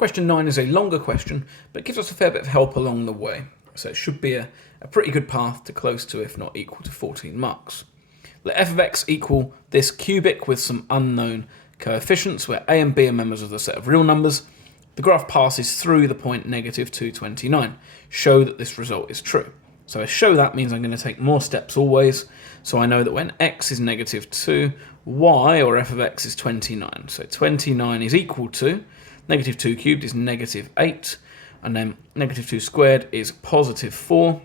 Question 9 is a longer question, but gives us a fair bit of help along the way. So it should be a pretty good path to close to, if not equal to, 14 marks. Let f of x equal this cubic with some unknown coefficients, where a and b are members of the set of real numbers. The graph passes through the point negative 229. Show that this result is true. So show that means I'm going to take more steps always. So I know that when x is negative 2, y, or f of x, is 29. So 29 is equal to negative 2 cubed is negative 8, and then negative 2 squared is positive 4,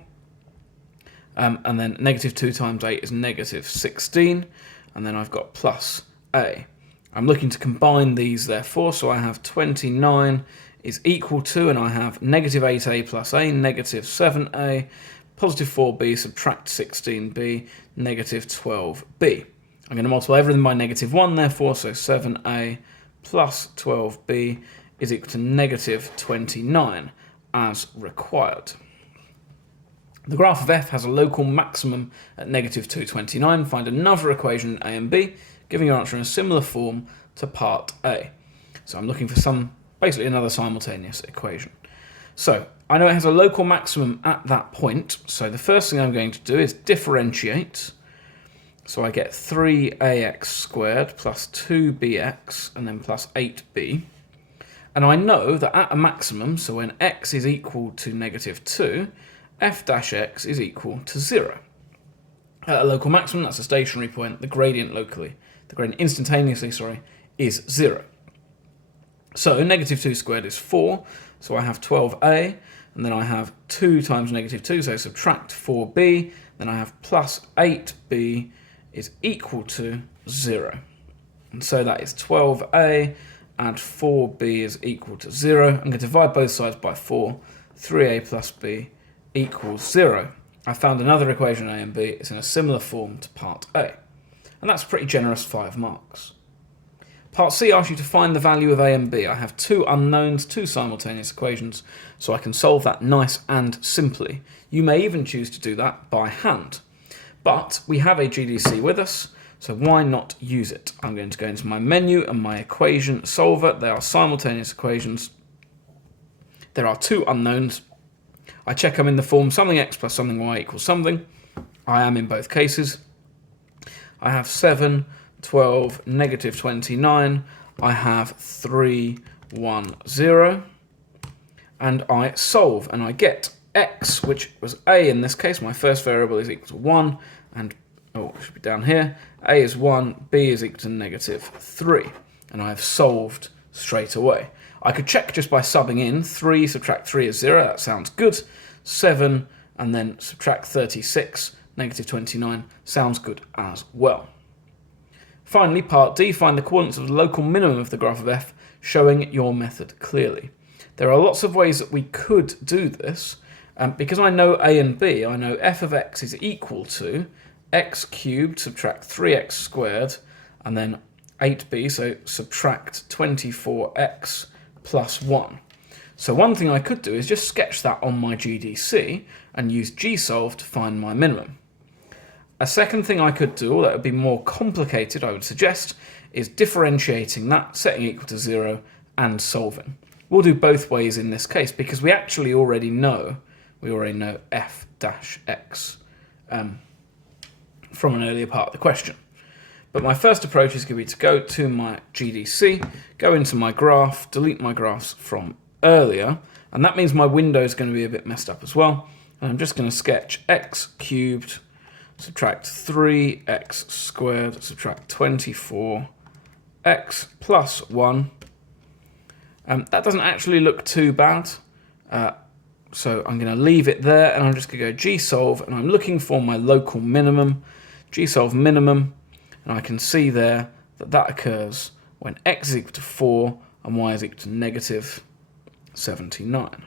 and then negative 2 times 8 is negative 16, and then I've got plus a. I'm looking to combine these therefore, so I have 29 is equal to, and I have negative 8a plus a, negative 7a, positive 4b, subtract 16b, negative 12b. I'm going to multiply everything by negative 1 therefore, so 7a plus 12b is equal to negative 29 as required. The graph of f has a local maximum at negative 229. Find another equation a and b, giving your answer in a similar form to part A. So I'm looking for basically another simultaneous equation. So I know it has a local maximum at that point, so the first thing I'm going to do is differentiate. So I get 3ax squared plus 2bx and then plus 8b. And I know that at a maximum, so when x is equal to negative 2, f dash x is equal to 0. At a local maximum, that's a stationary point, the gradient instantaneously, is 0. So negative 2 squared is 4, so I have 12a, and then I have 2 times negative 2, so subtract 4b, then I have plus 8b is equal to 0. And so that is 12a, and 4b is equal to 0. I'm going to divide both sides by 4, 3a plus b equals 0. I found another equation a and b, it's in a similar form to part A. And that's pretty generous 5 marks. Part C asks you to find the value of a and b. I have 2 unknowns, 2 simultaneous equations, so I can solve that nice and simply. You may even choose to do that by hand. But we have a GDC with us, so why not use it? I'm going to go into my menu and my equation solver. They are simultaneous equations. There are 2 unknowns. I check I'm in the form something x plus something y equals something. I am in both cases. I have 7, 12, negative 29. I have 3, 1, 0. And I solve, and I get x, which was a in this case. My first variable is equal to 1, and it should be down here. A is 1, b is equal to negative 3. And I have solved straight away. I could check just by subbing in 3 subtract 3 is 0, that sounds good. 7 and then subtract 36, negative 29, sounds good as well. Finally, part D, find the coordinates of the local minimum of the graph of f, showing your method clearly. There are lots of ways that we could do this. Because I know a and b, I know f of x is equal to x cubed, subtract 3x squared, and then 8b, so subtract 24x plus 1. So one thing I could do is just sketch that on my GDC and use gsolve to find my minimum. A second thing I could do, that would be more complicated, I would suggest, is differentiating that, setting equal to 0, and solving. We'll do both ways in this case because we actually already know f dash x from an earlier part of the question. But my first approach is going to be to go to my GDC, go into my graph, delete my graphs from earlier, and that means my window is going to be a bit messed up as well. And I'm just going to sketch x cubed, subtract 3x squared, subtract 24x plus 1. That doesn't actually look too bad. So I'm going to leave it there, and I'm just going to go gsolve, and I'm looking for my local minimum, gsolve minimum, and I can see there that occurs when x is equal to 4 and y is equal to negative 79.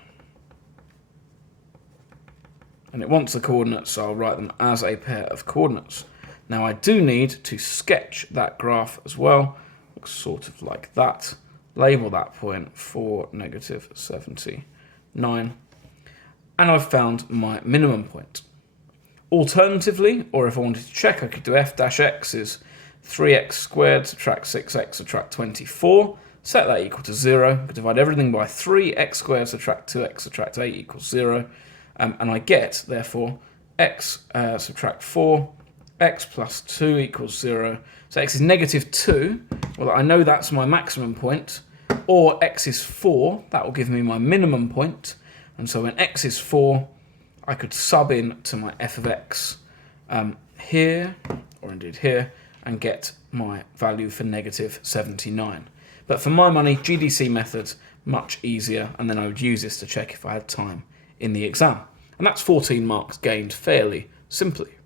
And it wants the coordinates, so I'll write them as a pair of coordinates. Now I do need to sketch that graph as well, looks sort of like that. Label that point for negative 79. And I've found my minimum point. Alternatively, or if I wanted to check, I could do f dash x is 3x squared, subtract 6x, subtract 24. set that equal to 0, divide everything by 3, x squared subtract 2x subtract 8 equals 0, and I get, therefore, x subtract 4, x plus 2 equals 0. So x is negative 2, well I know that's my maximum point, or x is 4, that will give me my minimum point, and so when x is 4, I could sub in to my f of x here, or indeed here, and get my value for negative 79. But for my money, GDC method, much easier, and then I would use this to check if I had time in the exam. And that's 14 marks gained fairly simply.